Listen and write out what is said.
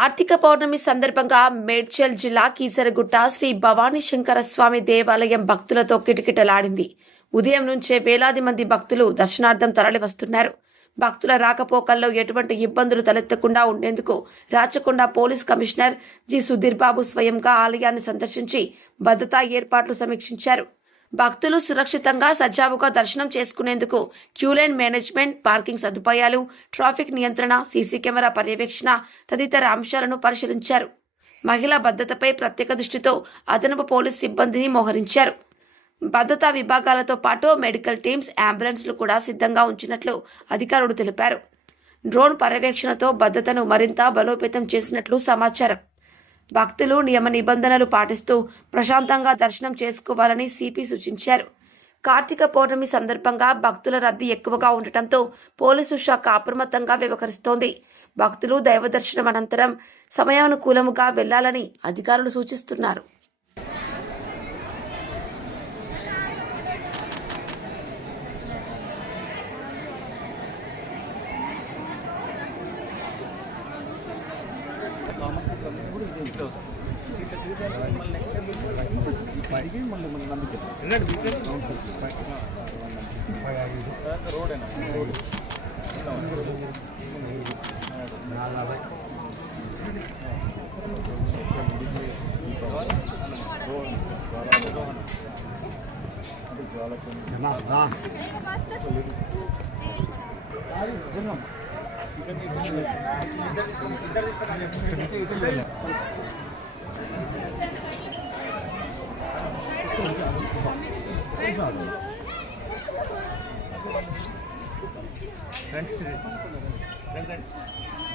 కార్తీక పౌర్ణమి సందర్భంగా మేడ్చల్ జిల్లా కీసరగుట్ట శ్రీ భవానీ శంకర స్వామి దేవాలయం భక్తులతో కిటకిటలాడింది. ఉదయం నుంచే వేలాది మంది భక్తులు దర్శనార్థం తరలివస్తున్నారు. భక్తుల రాకపోకల్లో ఎటువంటి ఇబ్బందులు తలెత్తకుండా ఉండేందుకు రాచకొండ పోలీస్ కమిషనర్ జి సుధీర్ బాబు స్వయంగా ఆలయాన్ని సందర్శించి భద్రతా ఏర్పాట్లు సమీక్షించారు. భక్తులు సురక్షితంగా సజావుగా దర్శనం చేసుకునేందుకు క్యూలైన్ మేనేజ్మెంట్, పార్కింగ్ సదుపాయాలు, ట్రాఫిక్ నియంత్రణ, సీసీ కెమెరా పర్యవేక్షణ తదితర అంశాలను పరిశీలించారు. మహిళా భద్రతపై ప్రత్యేక దృష్టితో అదనపు పోలీస్ సిబ్బందిని మోహరించారు. భద్రతా విభాగాలతో పాటు మెడికల్ టీమ్స్, అంబులెన్స్లు కూడా సిద్ధంగా ఉంచినట్లు అధికారులు తెలిపారు. డ్రోన్ పర్యవేక్షణతో భద్రతను మరింత బలోపేతం చేసినట్లు సమాచారం. భక్తులు నియమ నిబంధనలు పాటిస్తూ ప్రశాంతంగా దర్శనం చేసుకోవాలని సిపి సూచించారు. కార్తీక పౌర్ణమి సందర్భంగా భక్తుల రద్దీ ఎక్కువగా ఉండటంతో పోలీసు శాఖ అప్రమత్తంగా వ్యవహరిస్తోంది. భక్తులు దైవ దర్శనం అనంతరం సమయానుకూలముగా వెళ్లాలని అధికారులు సూచిస్తున్నారు. Friends.